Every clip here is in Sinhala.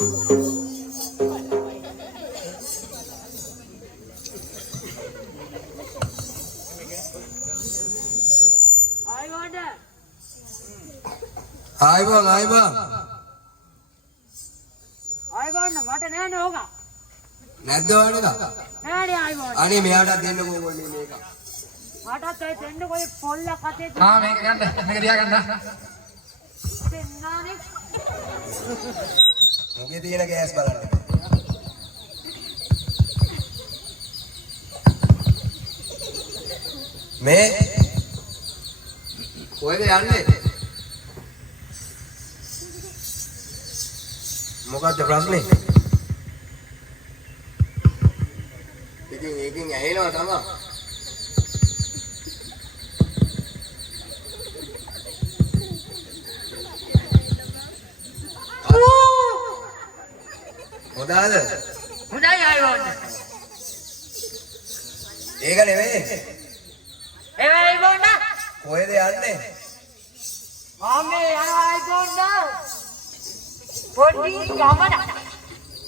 ආයිබෝන් ආයිබෝන් ආයිබෝන් මට නෑනේ ඕක නැද්ද වණේක නෑනේ ආයිබෝන් අනේ මෙයාටත් දෙන්නකෝ ඕනේ මේක මටත් ඒ දෙන්න කොයි පොල්ලක් අතේ මේක ගන්න මේක තියා ගන්න දෙන්නානේ මගේ තියෙන ගෑස් බලන්න මේ කොහෙද යන්නේ මොකක්ද ප්‍රශ්නේ ඉතින් ඒකෙන් ඇහෙනවා තමයි හොදාද හොඳයි ආයිබෝන් ඒක නෙවෙයි ඒ ආයිබෝන් කොහෙද යන්නේ මාමේ යනවා ආයිබෝන් පොඩි ගමන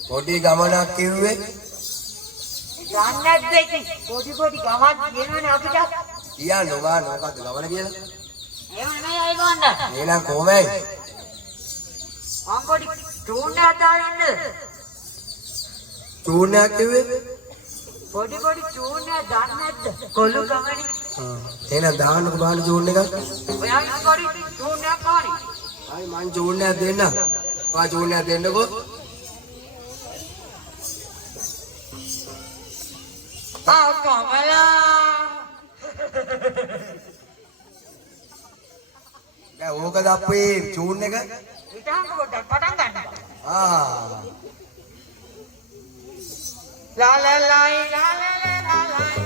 පොඩි ගමනක් කිව්වේ යන්නත් දෙකි පොඩි ගමන් කියනවනේ අපිට කියන්න ඕවා මොකක්ද ගමන කියලා එහෙම නෙමෙයි ආයිබෝන් එහෙනම් කොහමයි මම පොඩි ටූන් එකක් දාගෙන චූර්ණයක් කිව්වේ පොඩි ටූන් එකක් දාන්න නැද්ද කොළු ගමනේ එහෙනම් දාන්නකෝ බලන්න චූර්ණ එකක් ඔයාලා පොඩි ටූන් එකක් ඕනේ ආයි මං චූර්ණයක් දෙන්න ඔයා චූර්ණයක් දෙන්නකෝ කමලා දැන් ඕකද අපේ චූර්ණ එක ඉතින් පොඩ්ඩක් පටන් ගන්න ලා ලා ලයි ලා ලා ලා ලයි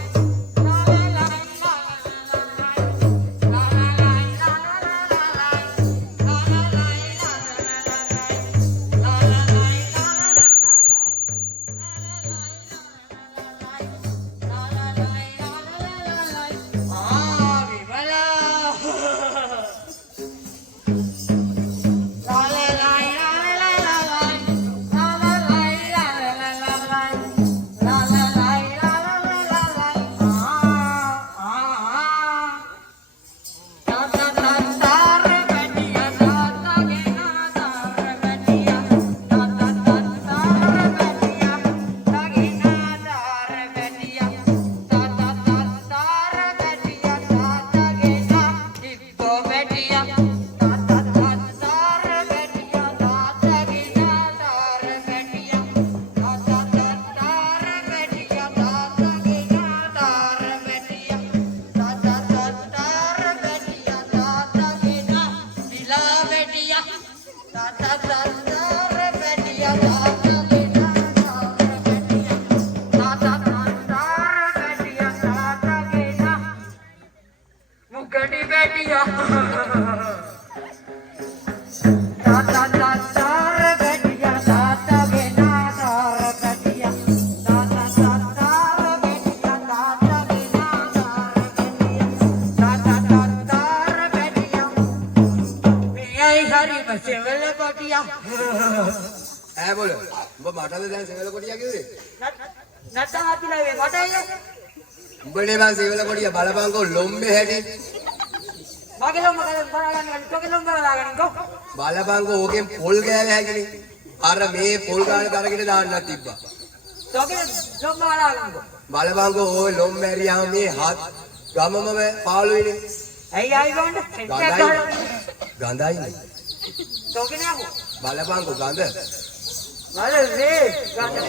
बोलो वो माटा दे सेवेला कोटिया किउवे नटा हातीला वे माटाइले උඹනේ මං සේවල කොටිය බලපංකෝ ලොම්බේ හැටි මගේ ලොම්බ බලගන්න තෝගේ ලොම්බ බලගන්න කො බලපංකෝ ඕකෙන් පොල් ගෑවේ හැකිනේ අර මේ පොල් ගාන කරගෙන දාන්නත් තිබ්බා තෝගේ ලොම්බ බලගන්න කො බලපංකෝ ඕ ලොම්බ ඇරියාම මේ හත් ගමම පාළුයිනේ ඇයි ආයිගොන්ඩ ගඳයිනේ තෝගේ නෑ බලපංකෝ ගඳ බලේ ගඳ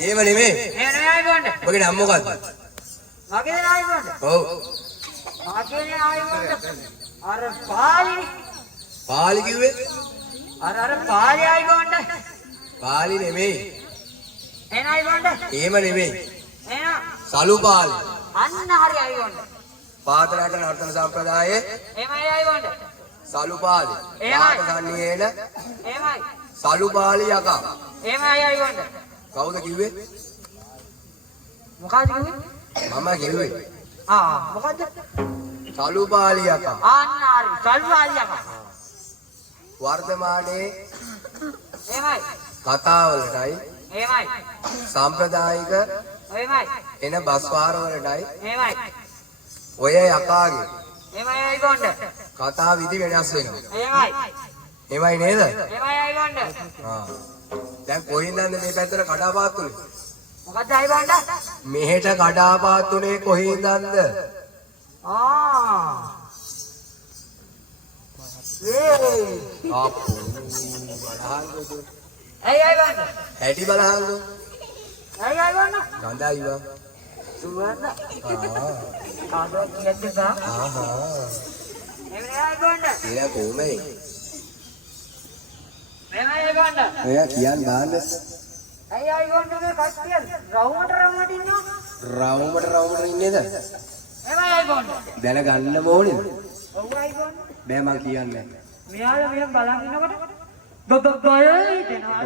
ඒව නෙමෙයි නේ ආයිගොන්ඩ ඔගේ නම මොකද්ද මගේ නම ආයිගොන්ඩ ඔව් මගේ ආයිගොන්ඩ අර පාලි කිව්වේ අර පාලි ආයිගොන්ඩ පාලි නෙමෙයි එන ආයිගොන්ඩ එහෙම නෙමෙයි එන සලු පාලි අන්න හරි ආයිගොන්ඩ පාතරට නර්තන සම්ප්‍රදායේ එමයි ආයිගොන්ඩ සලු පාලි පාත සම්නියේන එමයි සලු පාලි යකා එමයි ආයිගොන්ඩ කවුද කිව්වේ මොකක්ද කිව්වේ මම කිව්වේ මොකද්ද සලු පාලි යකා අන්න හරි සලු පාලි යකා වර්තමානයේ එහෙමයි. කතා වලටයි එහෙමයි. සාම්ප්‍රදායික එහෙමයි. එන බස් වාර වලටයි එහෙමයි. ඔය යකාගේ එහෙමයි අයිබෝන්ඩ. කතා විදි වෙනස් වෙනවා. එහෙමයි. එමයි නේද? එහෙමයි අයිබෝන්ඩ. ආ. දැන් කොහින්දද මේ පැත්තට කඩාපාත්තුනේ? මොකද්ද අයිබෝන්ඩ? මෙහෙට කඩාපාත්තුනේ කොහින්දද? ආ. ඒ. අප්පු බලහන්කෝ. ඇයි අයිබෝන්ඩ? හැටි බලහන්කෝ. ඇයි අයිබෝන්ඩ? ගඳයි වා. සුවඳ. ආ. ආදෝ කියද්ද බා. ආහා. එමෙයි අයිබෝන්ඩ. එයා කොහමයි? මෙමයි අයිබෝන්ඩ. එයා කියන් බාන්න. ඇයි අයිබෝන්ඩ මේ කට්ටිය රවුමට ඉන්නවා? රවුමට ඉන්නේද? එමයි අයිබෝන්ඩ. දැනගන්න ඕනේ. ඔව් අයිබෝන්ඩ. බෑ මං කියන්නේ. මෙයාලා මෙහෙම බලන් ඉන්නකොට බබබය හිතෙනවා.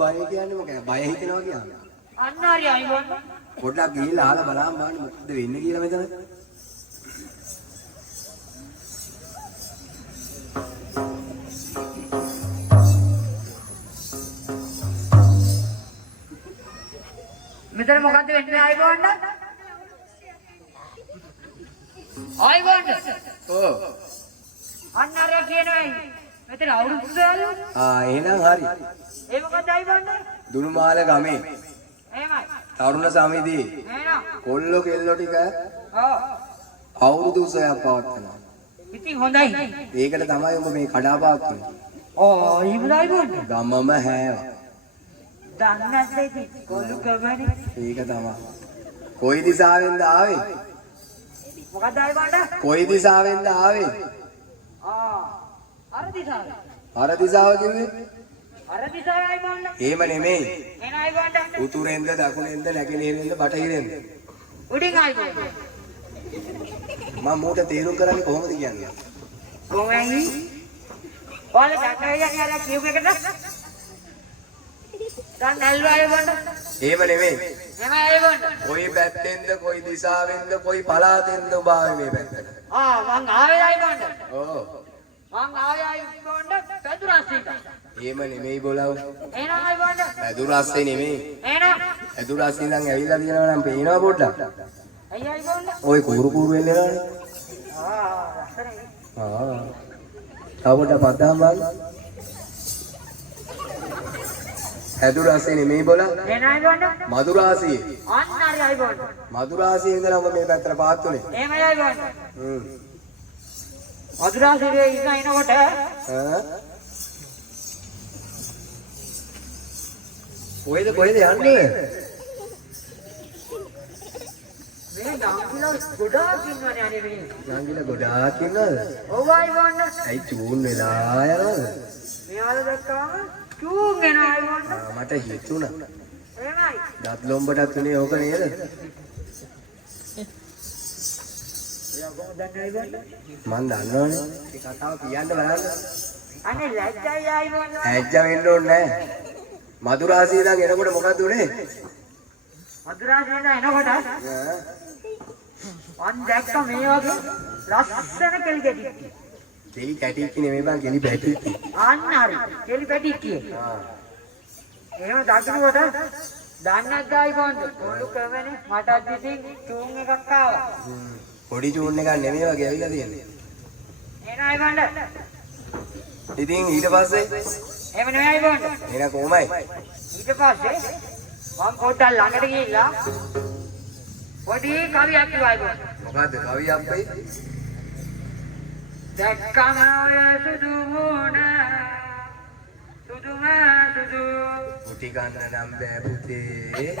බය කියන්නේ මොකක්ද? බය හිතෙනවා කියන්නේ. අන්න හරි අයිබෝන්ඩ. පොඩ්ඩක් ගිහිල්ලා අහලා බලන්න මොකද වෙන්නේ කියලා මෙතන. මෙතන මොකද්ද වෙන්නේ අයිබෝන්ඩ? අයිබෝන්ඩ. ඔව්. අන්න හරි කියනවා. මෙතන අවුරුදු සෑලු. එහෙනම් හරි. ඒ මොකද්ද අයිබෝන්ඩ? දුනුමාල ගමේ එහෙමයි. තරුණ සමිතියේ එහෙනම්. කොල්ලෝ කෙල්ලෝ ටික ඔව්. අවුරුදු උත්සවයක් පවත්වනවා. ඉතින් හොඳයි. ඒකට තමයි ඔබ මේ කඩාපාත්තුනේ. ඕ ඊබුදයි අයිබෝන්ඩ. ගමම හැව. දන්නේ නැද්ද ඉතින් කොල්ලු කවනේ? ඒක තමයි. කොයි දිශාවෙන්ද ආවේ? මොකද්ද අයිබෝන්ඩ? කොයි දිශාවෙන්ද ආවේ? අර දිසාව. අර දිශාව කිව්වේ? අර දිසාව අයිබෝන්ඩ. එහෙම නෙමෙයි. එන අයිබෝන්ඩ. උතුරෙන්ද දකුණෙන්ද නැගෙනහිරෙන්ද බටහිරෙන්ද? උඩින් අයිබෝන්ඩ. මම මූට තේරුම් කරන්නේ කොහොමද කියන්නේ? කොහොමයි? ඔයාලා දන්නවද අර කියුව එකට? දැන් නැල්ලු අයිබෝන්ඩ. එහෙම නෙමෙයි. එමයි අයිබෝන්ඩ. කොයි පැත්තෙන්ද කොයි දිශාවෙන්ද කොයි පළාතෙන්ද ඔබ ආවේ මේ පැත්තට? මං ආවේ අයිබෝන්ඩ. ඔව්. මං ආවේ අයිබෝන්ඩ පැදුරස්සිට. එහෙම නෙමෙයි බොලව්. එන අයිබෝන්ඩ. පැදුරස්සේ නෙමෙයි. එන. පැදුරස්සේ ඉඳන් ඇවිල්ලා තියෙනවා නම් පේනවා පොඩ්ඩක්. අයිය අයිබෝන්ඩ. ওই කුරු කුරු වෙන්නේ නෑනේ. ලස්සනයි. තව පොඩ්ඩක් පද්දාම් බලන්න. පැදුරස්සේ නෙමෙයි බොල. එන අයිබෝන්ඩ. මදුරාසියේ. අන්න හරි අයිබෝන්ඩ. මදුරාසියේ ඉඳලා ඔබ මේ පැත්තට පාත්තුනේ. එහෙමයි අයිබෝන්ඩ. හ්ම්. මදුරාසියේ ඉන්න එනකොට කොහෙද යන්නේ? මේ ඩාන්ගිලා ගොඩාක් ඉන්නවනේ අනේ මේ. ඩාන්ගිලා ගොඩාක් ඉන්නවද? ඔව් අයිබෝන්ඩ. ඇයි චූන් වෙලා යනවද? මෙයාලා දැක්කම චූම් වෙනවා අයිබෝන්ඩ. මට හිතුණා. එහෙමයි. දත් ලොම්බටත් උනේ ඕක නේද? එයා කොහොමද දන්නේ අයිබෝන්ඩ? මන් දන්නවනේ. මේ කතාව කියන්න බලන්න. අනේ ලැජ්ජයි අයිබෝන්ඩ. ඇජ්ජ වෙන්න ඕනේ නැහැ. මදුරාසිය ඉඳන් එනකොට මොකද්ද උනේ? මදුරාසියෙන් එනකොට මං දැක්ක මේ වගේ ලස්සන කෙලි ගැටි. කෙලි කැටික්කි නෙමෙයි බං කෙලි පැටික්කි. අන්න හරි. කෙලි පැටික්කියේ. එහෙම දකින්නකොට දන්නේ නැද්ද අයිබෝන්ඩ? කොල්ලු කවනේ මටත් ඉතින් චූම් එකක් ආවා. පොඩි චූන් එකක් නෙමෙයි වගේ ඇවිල්ලා තියෙන්නේ. එන අයිබෝන්ඩ. ඉතින් ඊට පස්සේ එහෙම නෙවෙයි අයිබෝන්ඩ. එන කොහමයි? ඊට පස්සේ මම පොඩ්ඩක් ළඟට ගිහිල්ලා පොඩි කවියක් කිව්වා අයිබෝන්ඩ. මොකද්ද කවිය අප්පේ? දැක්කම ඔය සුදු මුණ සුදුම සුදු පුටි ගන්න නම් බෑ පුතේ.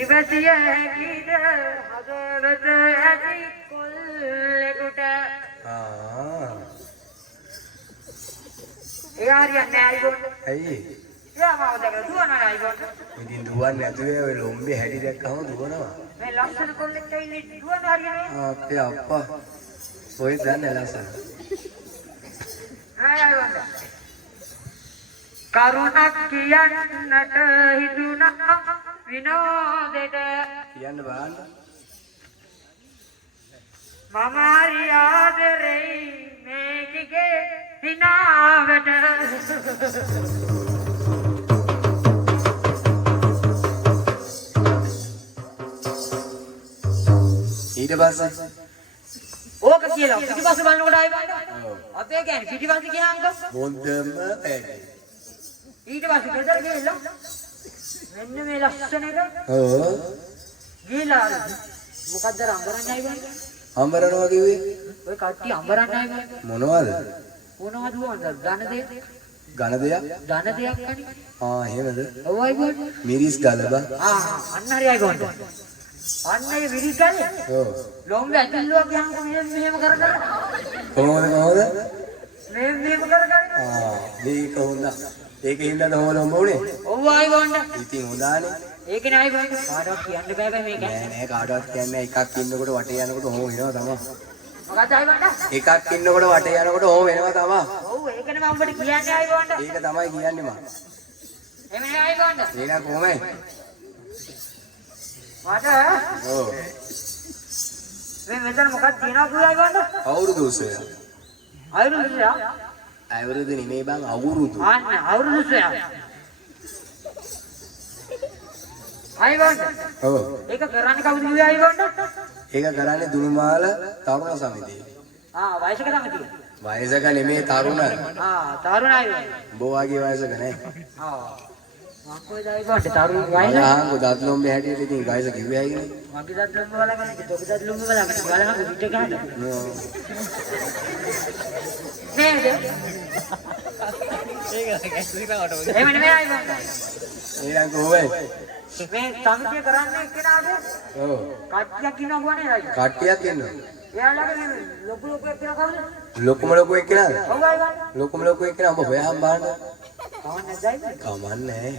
ඉවසිය හැකිද හදවත ඇති කොල්ලෙකුට. ඒ හරියන්නේ නැහැ අයිබෝන්ඩ. ඇයි? එයා මාව දැකලා දුවනවා අයිබෝන්ඩ. ඉතින් දුවන්නේ නැතුවේ ඔය ලොම්බේ හැටි දැක්කම දුවනවා. මේ ලස්සන කොල්ලෙක් ඇවිල්ලා දුවන හරියන්නේ. අපේ අප්පා ඔය දන්නේ ලස්සන. අයිබෝන්ඩ. කරුණක් කියන්නට හිතුණා විනෝදෙට. කියන්න බලන්න. මම හරි ආදරෙයි මේකගේ හිනාවට. ඊට පස්සේ ඕක කියලා පිටිපස්ස බලනකොට ආයි බලන්න. අපේ කියන්නේ පිටිපස්ස ගියාම හොඳම වැඩේ. ඊට පස්සේ ගෙදර ගිහලා මෙන්න මේ ලස්සන එක ඔව්. ගිහලා මොකද්ද අඹරන්නේ ආයි බලන්න. අඹරනවා කිව්වේ ඔය කට්ටිය අඹරන්නේ ආයි බලන්න. මොනවද? මොනවද වුණාද? ධන දෙයක්. ඝන දෙයක්? ධන දෙයක් අනේ. එහෙමද? ඔව් ආයි බලන්න. මිරිස් ගලබා. අන්න හරි ආයි බලන්න. අන්න ඒ විරිස් ගන්නේ. ඔව්. ලොම්බ ඇතුල්ලුවක් ගහම මෙහෙම කර කර. කොහොමද? මෙහෙම කර කර. මේක හොඳ. ඒකින්ද හොලොම්බ උනේ? ඔව් ආයි බලන්න. ඉතින් හොඳානේ. ඒකනේ ආයි බලන්න. කාටවත් කියන්න බෑ මේක. නෑ කාටවත් කියන්නේ එකක් ඉන්නකොට වටේ යනකොට හොම වෙනවා තමයි. මොකක්ද ආයි බලන්න? එකක් ඉන්නකොට වටේ යනකොට හොම වෙනවා තමයි. ඔව් ඒකනේ මම ඔබට කියන්නේ ආයි බලන්න. ඒක තමයි කියන්නේ මම. එමේ ආයි බලන්න. ඒක කොහමයි? මට ඔව්. මේ මෙතන මොකක්ද තියනවා කියලා ආයි බලන්න. අවුරුදු උසය. අවුරුද්දා? අවුරුදු නෙමෙයි බං අවුරුදු. අන්න අවුරුද්දා. ආයි බලන්න. ඔව්. ඒක කරන්නේ කවුද කියලා ආයි බලන්න. ඒක කරන්නේ දුනුමාල තරුණ සමිතිය. වයසක තමයි තියෙන්නේ. වයසක නෙමෙයි තරුණ. තරුණයි. උඹ වගේ වයසක නෑ. මම කොහෙද ආයි බලන්න තරුණ වයස. ආහංගු දත්ලොම්බේ හැටියට ඉතින් වයස කිව්වේ ඇයිනේ? මගේ දත් ලොම්බ බලගන්න ඔබ දත් ලොම්බ බලගන්න බලහන් පිට ගහන්න. නේද? එහෙම නෙමෙයි ආයි බලන්න. ඊළඟ කොහොමද? මේ සමිතිය කරන්නේ එක්කෙනාද? ඔව්. කට්ටියක් ඉන්නවා කියන්නේ ආයි. කට්ටියක් ඉන්නවා. එයාලගේ ලොකු එක්කෙනා කවුද? ලොකුම එක්කෙනාද? ඔව් ආයි බලන්න. ලොකුම එක්කෙනා ඔබ හොයාම බලන්න. කවන්නේ නැද්ද? කමන්නේ.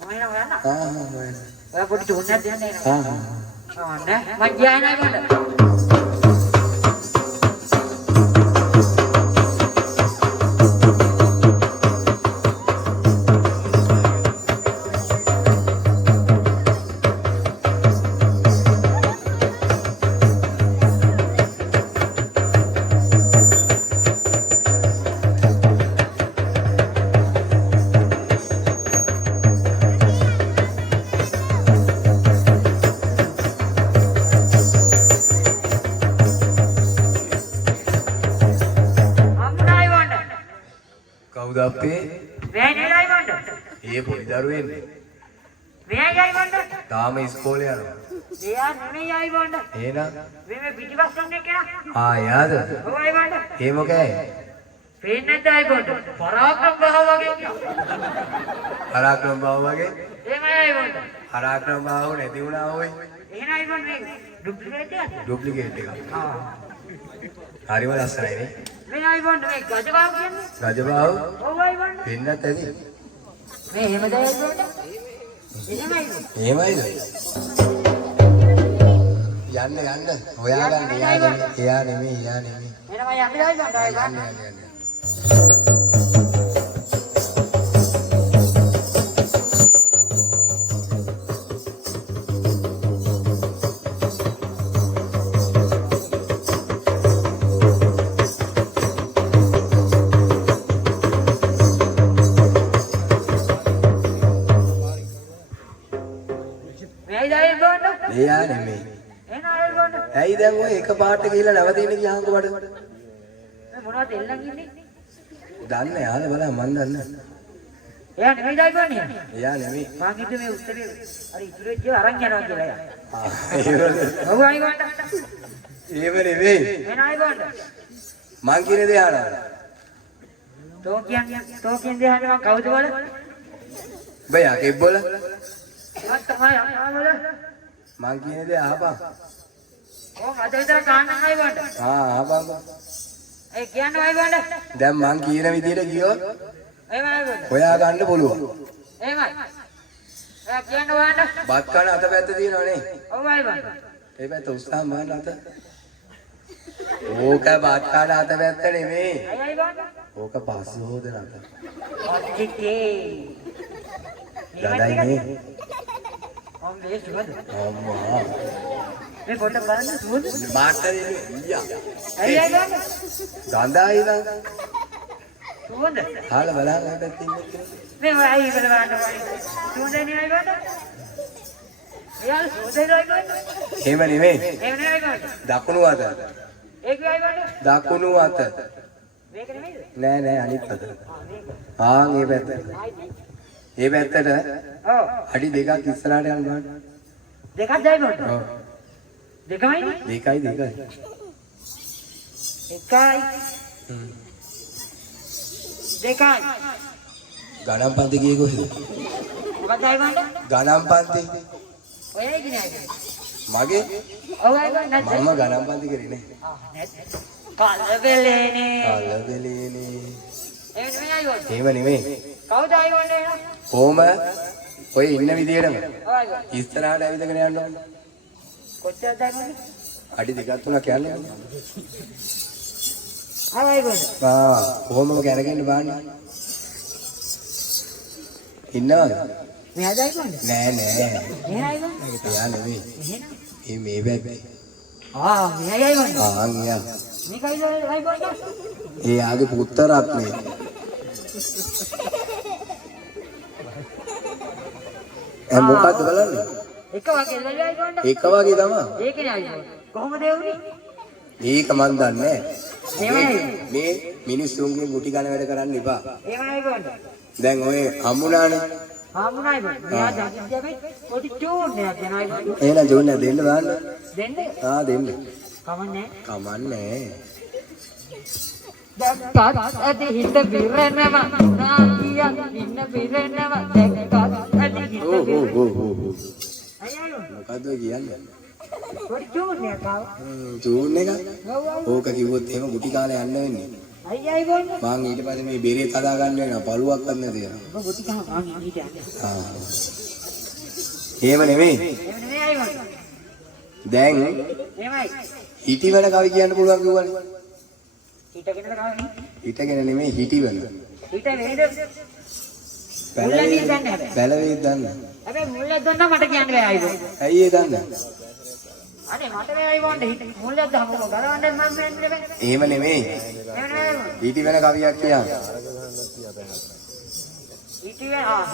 මම එනවා යන්න. හොයන්න. ඔයා පොඩි තුන්නක් දෙන්න එනවා. නෑ මං ගියා නෑ බලන්න. කවුද අපේ? මෙයයි නේයි වන්ද? ඒ පොඩි දරුවෙන්නේ. මෙයයි වන්ද? තාම ඉස්කෝලේ යනවා. එයා නෙමෙයි වන්ද? එහෙනම් මේ පිටිපස්සෙන් එක්කෙනා. යාද? ඔව් ආයි වන්ද? ඒ මොකයි? පේන්නේ නැද්ද වන්ද? පරාක්‍රම බහව වගේ. පරාක්‍රම බාව වගේ? එහෙමයි වන්ද? පරාක්‍රම බාව නැති වුණා ඔය. එහෙනයි වන්ද මේ ඩුප්ලිකේට් එක? ඩුප්ලිකේට් එක. හරිම ලස්සනයි නේ. මෙයයි වන්ද මේ ගජබාව කියන්නේ? ගජබාව? ඔව් ආයි වන්ද? වෙන්නත් ඇති. මේ එහෙම දෙයක් වන්ද? එහෙමයි. එහෙමයිද? යන්න. හොයාගන්න එයා නෙමෙයි. එහෙනම් මම යන්නේ ආයි වන්ද? ආයි වන්ද? යන්න. එයා නෙමෙයි. ඇයි දැන් ඔය එක පාට ගිහලා නැවතින්න ගියාම කොට? මොනවද එල්ලන් ඉන්නේ? දන්නේ යාළ බලන්න මන් දන්නේ. එයා නෙමෙයි ඩයිවර්නේ. එයා නෙමෙයි. මං හිතුවේ මේ උත්තරේ අර ඉතුරු වෙච්ච අරන් යනවා කියලා එයා. ඒක. ඔව් ආයි වන්ද? ඒව නෙමෙයි. එනයි වන්ද? මං කියන දේ අහනවා. තෝ කියන්නේ දෙහන්නේ මං කවුද වල? බයා කෙබ්බල. මම තමයි ආවල. මං කියන දේ අහපන්. ඔව් අද විතර කාන්න ආයි වන්ද? අහපන්. ඒ කියන්නේ ආයි වන්ද? දැන් මං කියන විදිහට ගියොත් එහෙමයි වන්ද? හොයා ගන්න පුළුවන්. එහෙමයි. එයා කියන්නේ වන්ද? බත් කන අතපැත්ත තියෙනවනේ. ඔව් ආයි වන්ද? ඒ පැත්ත උස්සාම බලන්න අත. ඕක බත් කන අතපැත්ත නෙමෙයි. අයයි වන්ද? ඕක පස්ස හොදන අත. ඔච්චිකේ. දඩයිනේ. ඔම් මේ සුවද? අම්මා. මේ පොට බලන්න සුවඳ. මාට්ට දෙන්නේ ඊයා. ඇයි ආගම? ගඳයි නං. සුවඳ. හාල බලන්න හැබැයි ඉන්නේ කියලා. මේ වයි බලන්න වයි. සුවඳ නේ ආගම. එයාල සුවඳ නේ ආගම. එහෙම නෙමෙයි. එහෙම නේ ආගම. දකුණු අත. ඒක ආගම. දකුණු අත. මේක නෙමෙයිද? නෑ නෑ අනිත් අත. මේක. මේ පැත්තට. මේ පැත්තට ඔව්. අඩි දෙකක් ඉස්සරහට යන්න බලන්න. දෙකක් දැයිමොත්. ඔව්. දෙකමයිද? දෙකයි. එකයි. දෙකයි. ගණන් පන්ති ගියේ කොහෙද? මොකක්ද දැයිමොත්? ගණන් පන්ති. ඔයයි කියන්නේ. මගේ ඔව් ආගම නැත්නම්. මම ගණන් පන්ති කරේ නෑ. කලබලේනේ. කලබලේනේ. එහෙම නෙමෙයි ආගම. එහෙම නෙමෙයි. කවුද ආගම නේ? කොහම ඔය ඉන්න විදියටම ඔව් ආගම. ඉස්සරහට ඇවිදගෙන යන්න ඕන. කොච්චරද දැයිමොත්? අඩි දෙකක් තුනක් යන්න ඕන. ආගම. කොහොමම කරගෙන බලන්න. ඉන්නවද? මෙයා දැයිමොත්? නෑ. මෙයා ආගම. එයා නෙමෙයි. එහෙනම්. මේ පැත්තේ. මෙයා ආගම. එයා. මේකයි ආගම. ඒ ආගේ පුත්තරක් නේ. මොකක්ද බලන්නේ? එක වගේ දෙයක් ආගම. එක වගේ තමයි. ඒකනේ ආගම. කොහොමද ඒ වුනේ? ඒක මන් දන්නේ එහෙමයි. මේ මිනිස්සුන්ගේ ගුටි ගන්න වැඩ කරන්න එපා. එහෙමයි ආගම. දැන් ඔය හම්බුණානේ. ආමුණයි බං. මෙයා දැක්කම පොඩි චූන් එකක් දෙනවා ආගම. එහෙනම් ජෝන් දෙන්න බලන්න. දෙන්න. දෙන්න. කමන්නේ. කමන්නේ. දැක්කත් ඇති හිත බිරෙනවා. නාකියක් ඉන්න බිරෙනවා. දැක්කත් ඇති හිත බිරෙනවා. අයියෝ. මොකද්ද කියන්නේ? පොඩි චූන් එකක් ආව. ජෝන් එක? ඔව් ඔව්. ඕක කිව්වොත් එහෙම ගුටි කාලේ යන්න වෙන්නේ. අයියයි බං. මං ඊට පස්සේ මේ බෙරේ හදා ගන්න වෙනවා. පළුවක්වත් නැති වෙනවා. ඔබ ගොටි කම මං හිටියන්නේ. එහෙම නෙමෙයි. එහෙම නෙමෙයි අයියෝ. දැන් එහෙමයි. හිටිවන කවි කියන්න පුළුවන් කිව්වනේ. හිටගෙනද කවන්නේ? හිටගෙන නෙමෙයි හිටිවන. හිට වේද? මුල්ලදී දන්නේ නැහැ. බැලවේ දන්න. හැබැයි මුල්ලෙන් දුන්නා මට කියන්න බෑ අයියෝ. ඇයි ඒ දන්න? අනේ මට මේ අයියෝ වන්ද මුල්ලෙන් දහමක ගලවන්න මම වෙන්නේ බෑ. එහෙම නෙමෙයි. එහෙම නෙමෙයි. හිටිවන කවියක් කියන්න.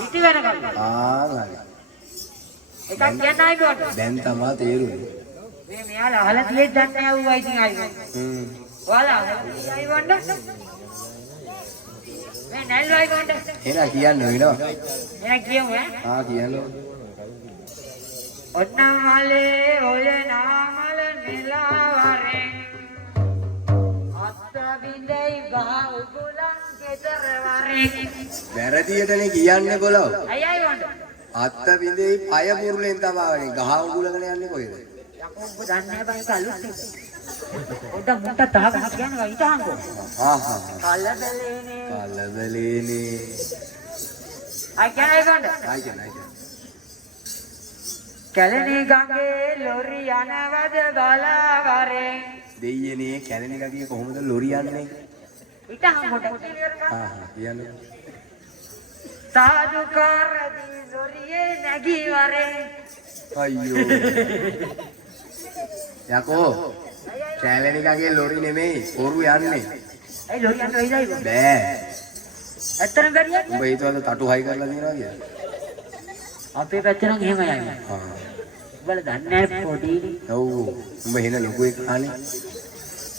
හිටවෙන කවුද? හරි. එකක් කියන්න අයියෝට. දැන් තමයි තේරුනේ. මේ මෙයාලා අහලා තියෙද්දි දන්නේ නැහැ ඌ ඉතින් අයියෝ. ඔයාලා අහලා අයියෝන්ද? මේ නැල්ල අයියෝන්ද? එහෙනම් කියන්න වෙනවා. එහෙනම් කියමු ඈ. කියන්න. ඔන්නමලේ ඔය නාමල නෙලාවරේ අත්ත විඳයි ගහ උගුලන් ගෙදර වරේ. වැරදියටනේ කියන්නේ බොලව. අයියයි වන්ද. අත්ත බින්දේ පය පුරුලෙන් තමවනේ. ගහ උගුලගෙන යන්නේ කොහෙද? යකෝ ඔබ දන්නේ නැහැ බං කලුත්. ඔඩ මුන්ට තාම කියනවා ඊටහන්කෝ. කලබලේනේ. කලබලේනේ. අයියයි වන්ද. කැලණි ගඟේ ලොරි යනවද බලාවරේ. දෙයියනේ කැලණි ගඟේ කොහොමද ලොරි යන්නේ? ඊටහන්කොට කියන්නේ. සාදුකාරදී ලොරියේ නැගී වරේ. අයියෝ. යකෝ කැලණි ගඟේ ලොරි නෙමෙයි කොරු යන්නේ. ඒ ලොරි යන්න වෙයිදයි බෑ. ඇත්තටම බැරියද? උඹ හිතුවද තටු හයි කරලා තියනවා කියලා? අපේ පැත්ත නම් එහෙමයි අයියා. උඹලා දන්නේ නැහැ පොඩි. ඔව්. උඹ එන ලොකු එක අහන්නේ.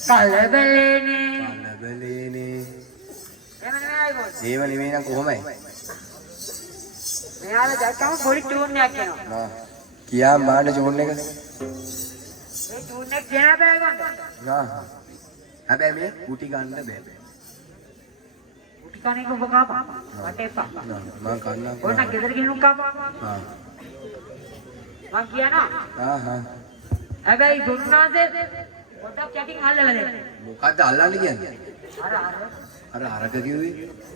කලබලේනේ. කලබලේනේ. එහෙම නෙමෙයි බොස්. ඒව නෙමෙයි නම් කොහොමයි? මෙයාලා දැක්කම පොඩි ටූන් එකක් එනවා. කියා මාන්න ජෝන් එක. මේ ටූන් එක කියන්න බෑ වන්ද. හැබැයි මේ කුටි ගන්න බෑ. කුටි කණේක ඔබ කාපා. මට එපා. මං කන්නම්. ඕන ගෙදර ගිහින් කාපා. මං කියනවා. හැබැයි ගුරුනාഥේ පොඩක් යටින් අල්ලලා දෙන්න. මොකද්ද අල්ලන්න කියන්නේ? අර අරක කිව්වේ?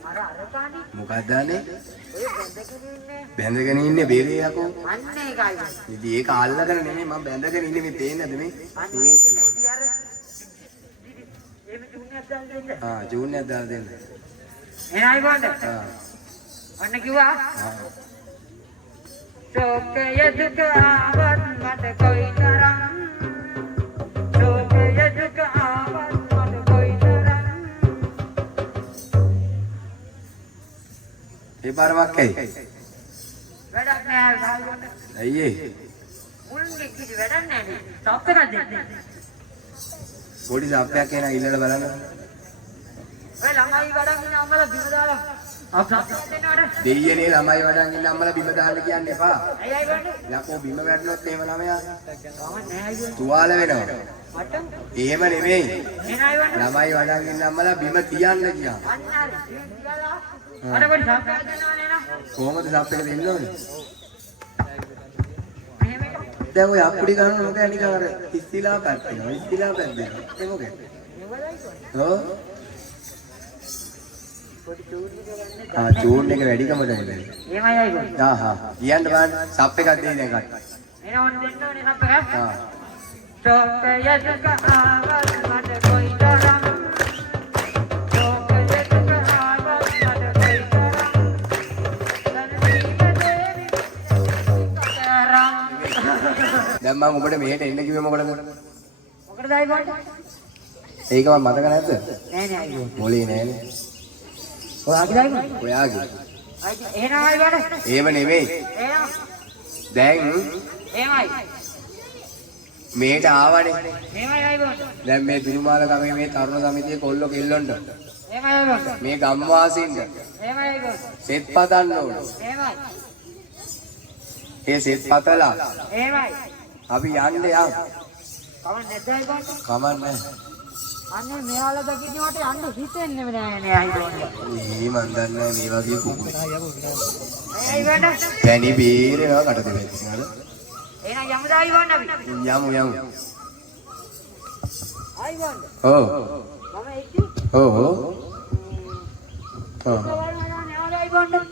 අර කාණි. මොකක්ද අනේ? ඔය බැඳගෙන ඉන්නේ. බැඳගෙන ඉන්නේ බේරේ යකෝ. අන්න ඒකයි. ඉතින් ඒක අල්ලගෙන නෙමෙයි මම බැඳගෙන ඉන්නේ මේ පේන්නේ නැද මේ? අන්න ඒකේ පොඩි අර එමෙ තුන්නේ අදල් දෙන්න. ජූන් එකක් දාලා දෙන්න. එනයි බොන්න. අන්න කිව්වා. ශෝකය දුක ආවත් මට කොයිතරම් ඒ පාරමක් ඇයි? වැඩක් නෑ ගහගන්න. ඇයි ඒ? මුල්ගේ කිසි වැඩක් නෑ නේ. සප් එකක් දෙන්න. පොඩි සප්පයක් එන ඉල්ලලා බලන්න. ඔය ළමයි වඩන් ඉන්න අම්මලා බිම දාලා අප්සප් දෙන්නවට. දෙයියනේ ළමයි වඩන් ඉන්න අම්මලා බිම දාන්න කියන්න එපා. අයයි වන්නේ. යකෝ බිම වැටුනොත් එහෙම ළමයා කවන්න නෑ අයියෝ. තුවාල වෙනවා. මට එහෙම නෙමෙයි. එනයි වන්නේ. ළමයි වඩන් ඉන්න අම්මලා බිම තියන්න කියනවා. අන්න හරි. කියලා. අර පොඩි සප් එකක් දෙන්නවනේ නා. කොහොමද සප් එක දෙන්න ඕනේ? එහෙම එක. දැන් ඔය අප්පුඩි ගන්න මොකද නිකන් අර ඉස්තිලා පැත්තෙනවා. ඉස්තිලා පැද්දෙනවා. ඒ මොකද? ඔව්. චූන් එක වැඩිකමද නේද? එහෙමයි අයියෝ. හා කියන්න බලන්න සප් එකක් දෙයි දැන් කට. එන ඕන දෙන්න ඕනේ සප් එකක්. හා චෝකයක ආවල් මට කොයි තරම් චෝකයක ආවල් මට කොයි තරම් සනීප දැන් මම ඔබට මෙහෙට එන්න කිව්වේ මොකටද? මොකටද අයියෝ? ඒක මම මතක නැද්ද? නෑ නෑ අයියෝ. මොලේ නෑනේ. ඔයාගේ අයියෝ. ඔයාගේ. අයියෝ එහෙනම් අයියෝ. ඒව නෙමෙයි. එහෙනම් දැන් එහෙමයි. මේට ආවනේ. එහෙමයි අයියෝ. දැන් මේ දිනුමාල ගමේ මේ තරුණ සමිතියේ කොල්ලෝ කෙල්ලොන්ට එහෙමයි අයියෝ. මේ ගම්වාසීන්ට එහෙමයි අයියෝ. සෙත් පතන්න ඕන. එහෙමයි. ඒ සෙත් පතලා එහෙමයි. අපි යන්න යම්. කවන්න නැද්ද අයියෝ? කමන්නේ. අන්නේ මෙයාලා දකින්න මට යන්න හිතෙන්නේ නෑ නේ අයියෝ. මේ මන් දන්නේ මේ වගේ කුකුල්. අයියෝ. පැණි බීරේවා කට දෙපැත්ත නේද? එහෙනම් යමුද අයියෝ අපි? යමු යමු. අයියෝ. ඔව්. මම එක්කි. ඔව්. ඔව්.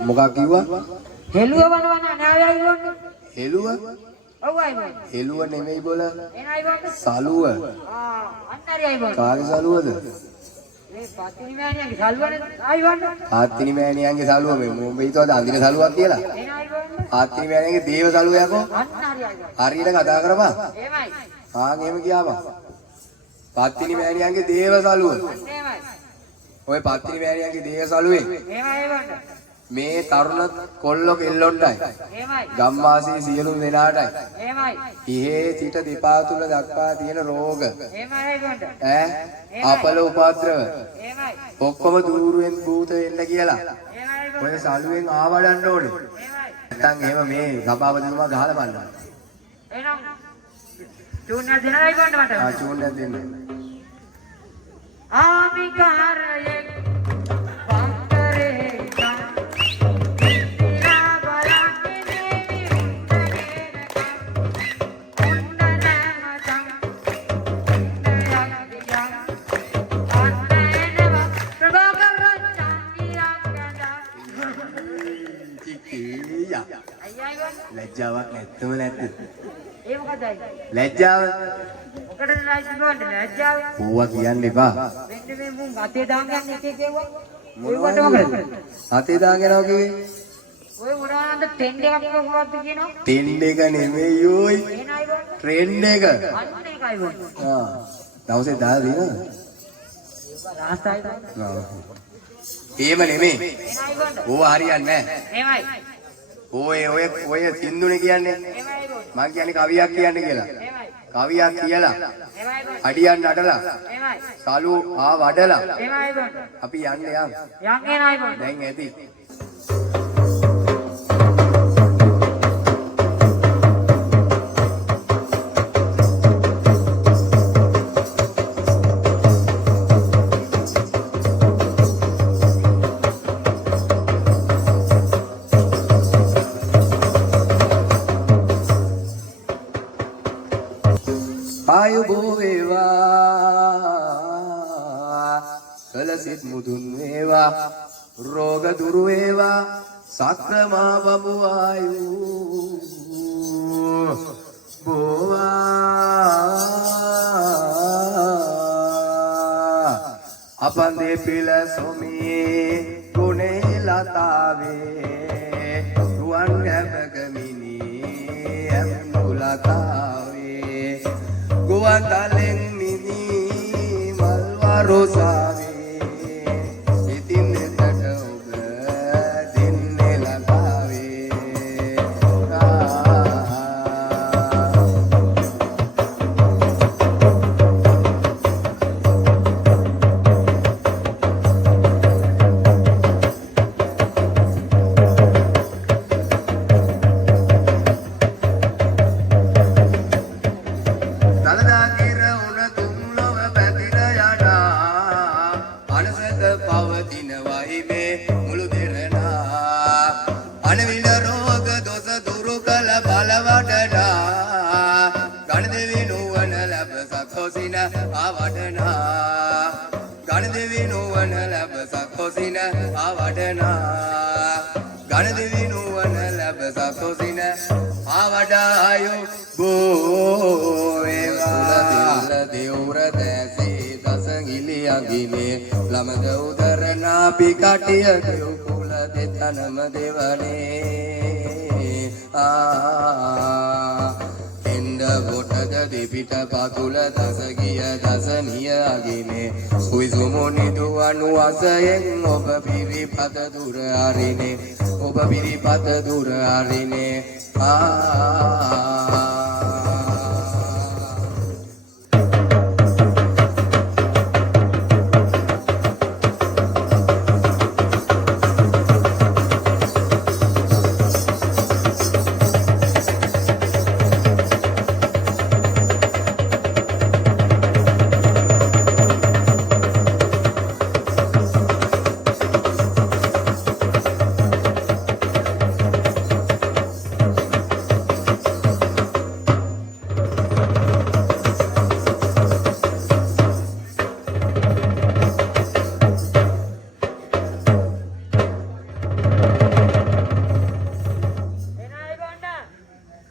මොකක් කිව්වා? හෙළුව වනවන නෑ අයියෝ. හෙළුව? ඔව් අයියෝ. හෙළුව නෙමෙයි බෝල. එහෙනම් අයියෝ. සලුව. අන්නරි අයියෝ. කාගේ සලුවද? මේ පත්තිනි මෑණියන්ගේ සල්වනේ අයියෝ. ආත්තිනි මෑණියන්ගේ සලුව මේ මොඹේ හිතුවද අඳින සලුවක් කියලා? එහෙනම් අයියෝ. ආත්තිනි මෑණියන්ගේ දේව සලුව යකෝ. අන්නරි අයියෝ. හරියට කතා කරපන්. එහෙමයි. එහෙම කියාපන්. පත්තිනි මෑණියන්ගේ දේව සලුව. එහෙමයි. ඔය පත්තිනි මෑණියන්ගේ දේව සලුවේ එහෙමයි අයියෝ. මේ තරුණ කොල්ලෝ කෙල්ලොන්ටයි එහෙමයි. ගම්වාසී සියලුම දෙනාටයි එහෙමයි. ඉහේ සිට දෙපා තුල දක්වා තියෙන රෝග එහෙමයි අයියෝ. අපල උපද්‍රව එහෙමයි. ඔක්කොම දූරුවෙන් භූත වෙන්න කියලා එහෙමයි අයියෝ. ඔය සලුවෙන් ආවඩන්න ඕනේ. එහෙමයි. නැත්තම් එහෙම මේ සභාපතිතුමා ගහලා බලන්න. එහෙනම් චූන්නල් දෙනවා අයියෝ මට. චූන් එකක් දෙන්න. ආමිකාරයේ ලැජ්ජාවක් නැත්තම නැද්ද? ඒ මොකද අයියෝ? ලැජ්ජාව මොකටද ලයිස්ට් ලැජ්ජාව? ඕවා කියන්න එපා. මෙන්න මේ මුන් අතේ දාගෙන එක එක ඒවා. ඔයවට මොකද? අතේ දාගෙනව කිව්වේ? ඔය මොනවාද ටෙන්ඩ් එකක් කොහොමද කියනවා? ටෙන්ඩ් එක නෙමෙයි ඔයි. එහෙනම් අයියෝ. ට්‍රෙන්ඩ් එක. අන්න ඒකයි අයියෝ. දවසේ දාලා දිනවද? ඒක රාස්තයි. එහෙම නෙමෙයි. එහෙනම් අයියෝ. ඕවා හරියන්නේ නැහැ. එහෙමයි. ඔය සින්දුනේ කියන්නේ. එහෙමයි අයියෝ. මං කියන්නේ කවියක් කියන්න කියලා. එහෙමයි. කවියක් කියලා එහෙමයි අයියෝ. අඩියක් නටලා එහෙමයි. සලු වඩලා එහෙමයි අයියෝ. අපි යන්න යම්. යන් එන අයියෝ. දැන් ඇති. ආයුබෝ වේවා කලසිත මුදුන් වේවා රෝග දුරු වේවා සක්‍රමා බබු ආයු බෝවා අපන්දේ පිළ සොමී ගුණේ ලතාවේ රුවන් ගැබගමිනි ඇම්මුලතාවේ ගුවන්තලෙන් මිනි මල්වරුසාවේ ඉතින් එතට ඔබ දෙන්නේ ගණවිල රෝග දොස දුරු කළ බලවඩනා ගණදෙවි නුවණ ලැබ සත්හොසින ආවඩනා ගණදෙවි නුවණ ලැබ සත්හොසින ආවඩනා ගණදෙවි නුවණ ලැබ සත්හොසින ආවඩායු ගෝවේවා දෙවුර දැසේ දසගිලි අගිනේ ළමද උදරනා පිකටිය දෙව් කුල දෙතනම දෙවනේ එන්ද බොටද දෙපිට පතුල දසගිය දසනිය අගිනේ සුයිසුමුනි දුවනු අසයෙන් ඔබ පිරිපත දුර හරිනේ ඔබ පිරිපත දුර හරිනේ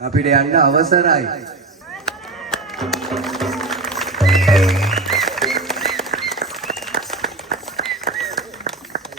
අපිට යන්න අවසරයි